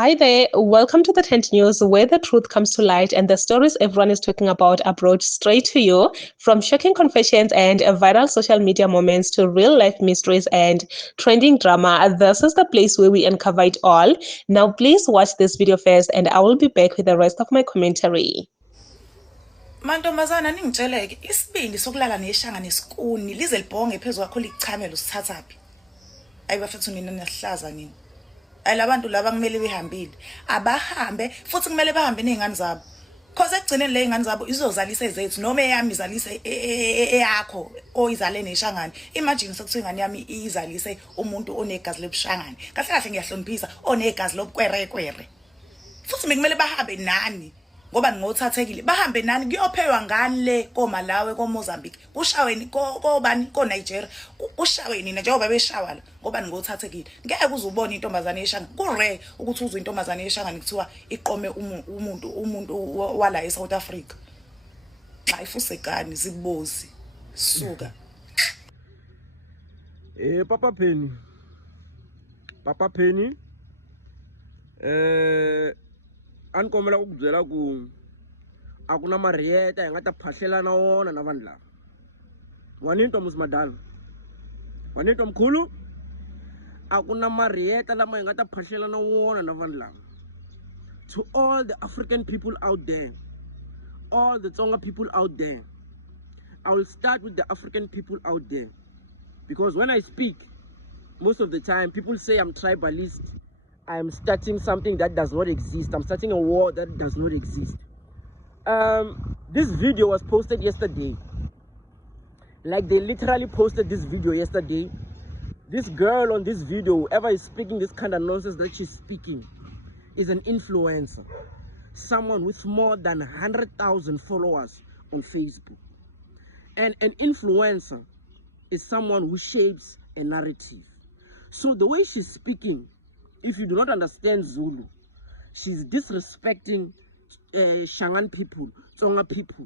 Hi there, welcome to the Tent News, where the truth comes to light and the stories everyone is talking about are brought straight to you. From shocking confessions and viral social media moments to real life mysteries and trending drama, this is the place where we uncover it all. Now, please watch this video first, and I will be back with the rest of my commentary. Mantombazana ningitsheleke isibindi sokulala neshanga nesikuni lize libhonge phezulu kwakho lichamelo sithathaphi. Ayibafethu nina nasihlaza nini. Labantu laba kumele behambile abahambe futhi kumele bahambe nezingane zabo cause ekugcineni le izingane zabo izozalisa ezethu noma eyami izalise eyakho oyizale neshangane. Imagine sekuthiwa ingane yami izalise umuntu onegazi lebushangane kahle kahle ngiyahloniphisa onegazi lobukwerekwere futhi kumele bahambe nani ngoba ngothathekile bahambe nani kuyopheywa ngani le koMalawi koMozambique kushaweni kobani koNigeria kushaweni nina njengoba beshawa la ngoba ngothathekile ngeke uzubona intombazane yeshanga kurare ukuthi uzwe intombazane yeshanga nikuthiwa iqome umuntu wala eSouth Africa xa ifusekani zibozi suka Papa Penny ankomela ukubyela ku akuna mariyeta hi nga ta phahlelana wona na vanhu lava wanitwa musimadala wanitwa mkhulu akuna mariyeta lama hi nga ta phahlelana wona na vanhu lava. To all the African people out there, all the Tsonga people out there, I will start with the African people out there, because when I speak most of the time people say I'm tribalist. I am starting something that does not exist. I'm starting a war that does not exist. This video was posted yesterday. Like, they literally posted this video yesterday. This girl on this video, whoever is speaking this kind of nonsense that she's speaking, is an influencer. Someone with more than 100,000 followers on Facebook. And an influencer is someone who shapes a narrative. So the way she's speaking, if you do not understand Zulu, she's disrespecting Shangaan people, Tsonga people.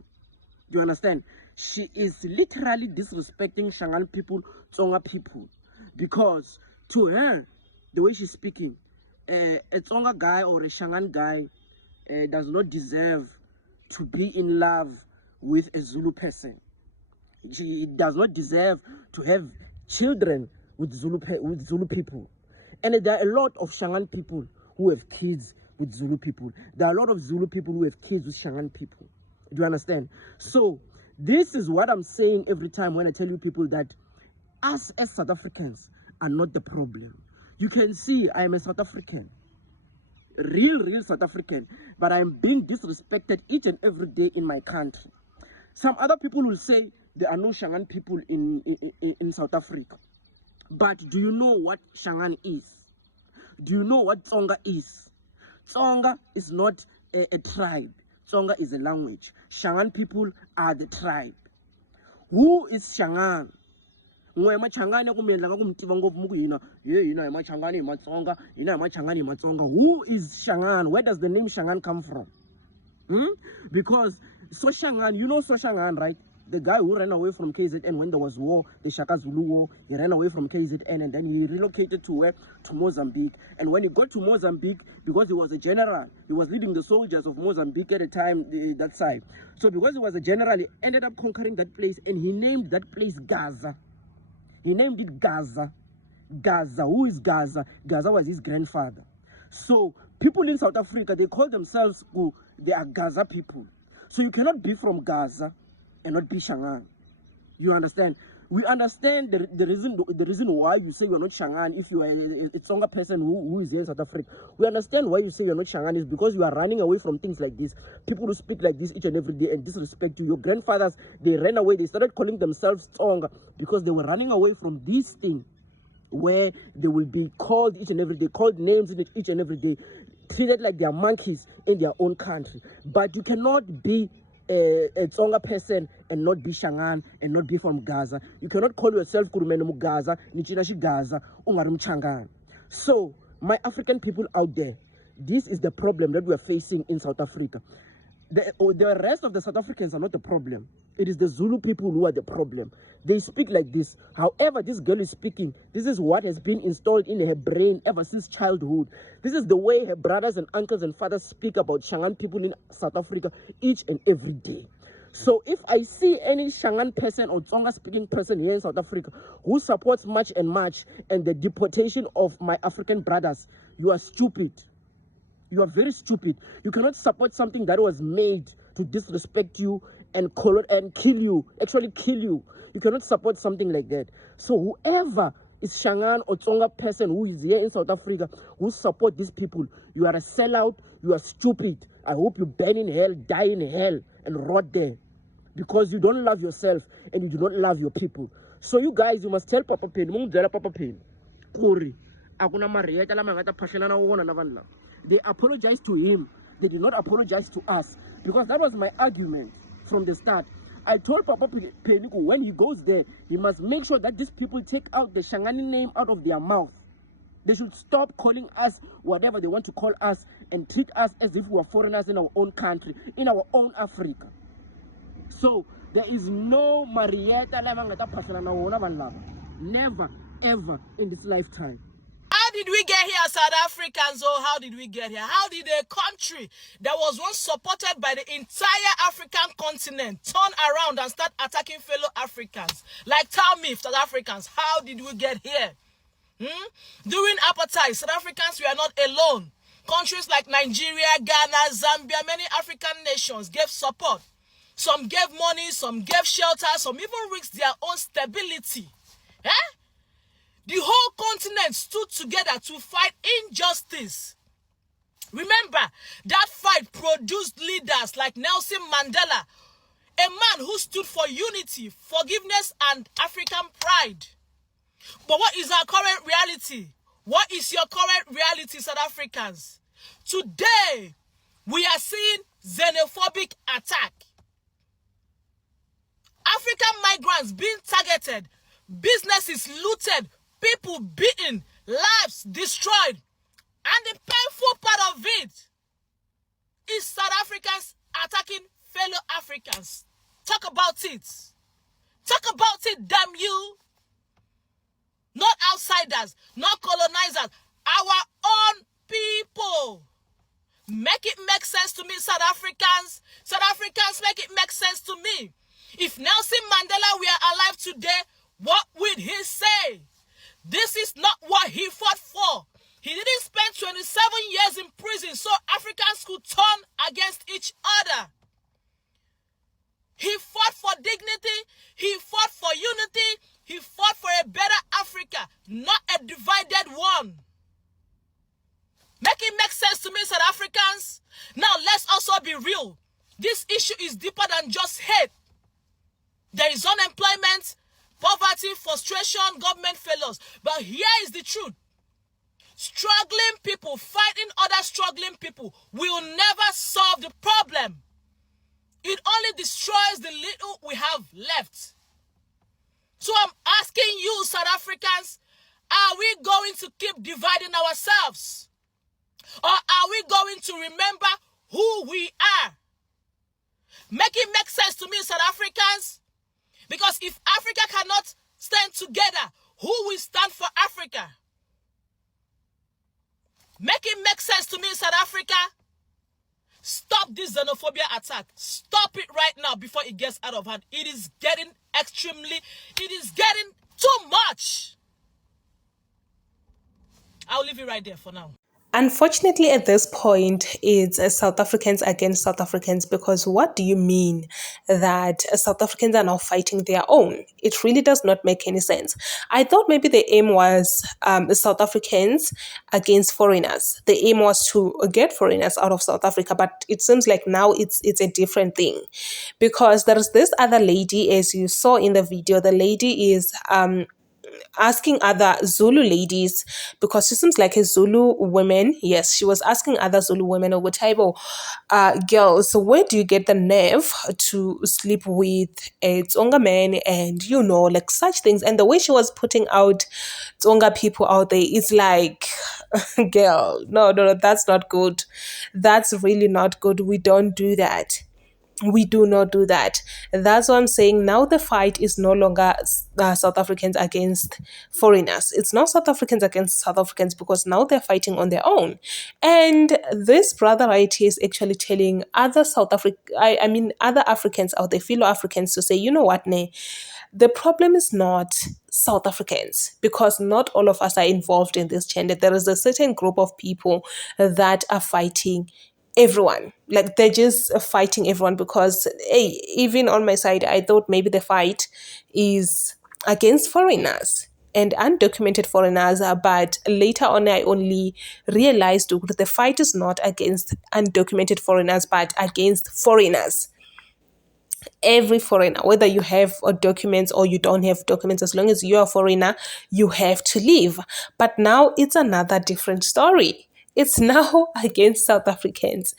Do you understand? She is literally disrespecting Shangaan people, Tsonga people. Because to her, the way she's speaking, a Tsonga guy or a Shangaan guy does not deserve to be in love with a Zulu person. She does not deserve to have children with Zulu people. And there are a lot of Shangaan people who have kids with Zulu people. There are a lot of Zulu people who have kids with Shangaan people. Do you understand? So this is what I'm saying every time when I tell you people that us as South Africans are not the problem. You can see I am a South African, real South African, but I am being disrespected each and every day in my country. Some other people will say there are no Shangaan people in South Africa. But do you know what Shangaan is? Do you know what Tsonga is? Tsonga is not a tribe. Tsonga is a language. Shangaan people are the tribe. Who is Shangaan? Who is Shangaan? Where does the name Shangaan come from? Because Soshangaan, you know Soshangaan, right? The guy who ran away from KZN when there was war, the Shaka Zulu war, he ran away from KZN and then he relocated to where? To Mozambique. And when he got to Mozambique, because he was a general, he was leading the soldiers of Mozambique at the time, that side. So because he was a general, he ended up conquering that place and he named that place Gaza. He named it Gaza. Gaza. Who is Gaza? Gaza was his grandfather. So people in South Africa, they call themselves, they are Gaza people. So you cannot be from Gaza and not be Shangaan. You understand? We understand the reason why you say you are not Shangaan if you are a Tsonga person who is here in South Africa. We understand why you say you are not Shangaan is because you are running away from things like this. People who speak like this each and every day and disrespect you. Your grandfathers, they ran away. They started calling themselves Tsonga because they were running away from this thing where they will be called each and every day, called names each and every day, treated like they are monkeys in their own country. But you cannot be a Tsonga person and not be Shangaan and not be from Gaza. You cannot call yourself Kurumene Gaza, Nichinashi Gaza, Ungarum Changan. So, my African people out there, this is the problem that we are facing in South Africa. The rest of the South Africans are not the problem. It is the Zulu people who are the problem. They speak like this. However, this girl is speaking. This is what has been installed in her brain ever since childhood. This is the way her brothers and uncles and fathers speak about Shangaan people in South Africa each and every day. So if I see any Shangaan person or Tsonga speaking person here in South Africa who supports much and the deportation of my African brothers, you are stupid. You are very stupid. You cannot support something that was made to disrespect you and kill you, actually kill you. You cannot support something like that. So whoever is Shangaan or Tsonga person who is here in South Africa who support these people, you are a sellout, you are stupid. I hope you burn in hell, die in hell, and rot there. Because you don't love yourself and you do not love your people. So you guys, you must tell Papa Pen, Papa Pen, Kuri, akuna marieta lama ngata phashelana wona na vanhu lava. They apologized to him. They did not apologize to us. Because that was my argument from the start. I told Papa Peniku when he goes there, he must make sure that these people take out the Shangani name out of their mouth. They should stop calling us whatever they want to call us and treat us as if we are foreigners in our own country, in our own Africa. So there is no Marietta Lamangata Pashalana wona vanhu lava. Never, ever in this lifetime. How did we get here, South Africans? Oh, how did we get here? How did a country that was once supported by the entire African continent turn around and start attacking fellow Africans? Like, tell me, South Africans, how did we get here? During apartheid, South Africans were not alone. Countries like Nigeria, Ghana, Zambia, many African nations gave support. Some gave money, some gave shelter, some even risked their own stability. Eh? The whole continent stood together to fight injustice. Remember, that fight produced leaders like Nelson Mandela, a man who stood for unity, forgiveness, and African pride. But what is our current reality? What is your current reality, South Africans? Today, we are seeing xenophobic attack. African migrants being targeted, businesses looted, people beaten, lives destroyed. And the painful part of it is South Africans attacking fellow Africans. Talk about it. Talk about it, damn you. Not outsiders, not colonizers, our own people. Make it make sense to me, South Africans. South Africans, make it make sense to me. If Nelson Mandela were alive today, what would he say? This is not what he fought for. He didn't spend 27 years in prison so Africans could turn against each other. He fought for dignity. He fought for unity. He fought for a better Africa, not a divided one. Make it make sense to me, South Africans. Now, let's also be real. This issue is deeper than just hate. There is unemployment, poverty, frustration, government failures. But here is the truth. Struggling people fighting other struggling people will never solve the problem. It only destroys the little we have left. So I'm asking you, South Africans, are we going to keep dividing ourselves? Or are we going to remember who we are? Make it make sense to me, South Africans. Because if Africa cannot stand together, who will stand for Africa? Make it make sense to me, South Africa. Stop this xenophobia attack. Stop it right now before it gets out of hand. It is getting it is getting too much. I'll leave it right there for now. Unfortunately, at this point, it's South Africans against South Africans, because what do you mean that South Africans are now fighting their own? It really does not make any sense. I thought maybe the aim was South Africans against foreigners. The aim was to get foreigners out of South Africa, but it seems like now it's a different thing, because there's this other lady, as you saw in the video. The lady is asking other Zulu ladies, because she seems like a Zulu woman. Yes, she was asking other Zulu women over table, girls, so where do you get the nerve to sleep with a Tsonga man, and like such things. And the way she was putting out Tsonga people out there is like, girl, no, that's not good. That's really not good. We don't do that. We do not do that. That's what I'm saying. Now the fight is no longer South Africans against foreigners. It's not South Africans against South Africans, because now they're fighting on their own. And this brother right here is actually telling other other Africans out there, fellow Africans, to say, you know what, ne, the problem is not South Africans, because not all of us are involved in this gender. There is a certain group of people that are fighting everyone. Like, they're just fighting everyone, because hey, even on my side, I thought maybe the fight is against foreigners and undocumented foreigners, but later on I only realized that the fight is not against undocumented foreigners but against foreigners. Every foreigner, whether you have documents or you don't have documents, as long as you're a foreigner, you have to leave. But now it's another different story. It's now against South Africans.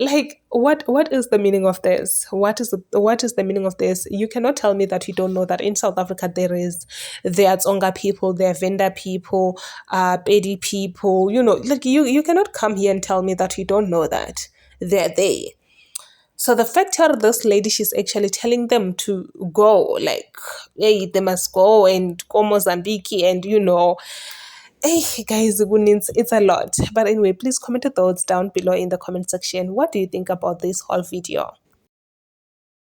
Like, what is the meaning of this? What is the meaning of this? You cannot tell me that you don't know that in South Africa there are Tsonga people, there are Venda people, Pedi people. Like, you cannot come here and tell me that you don't know that they're there. So the fact that this lady, she's actually telling them to go, like, hey, they must go and go Mozambique, and hey, guys, it's a lot. But anyway, please comment your thoughts down below in the comment section. What do you think about this whole video?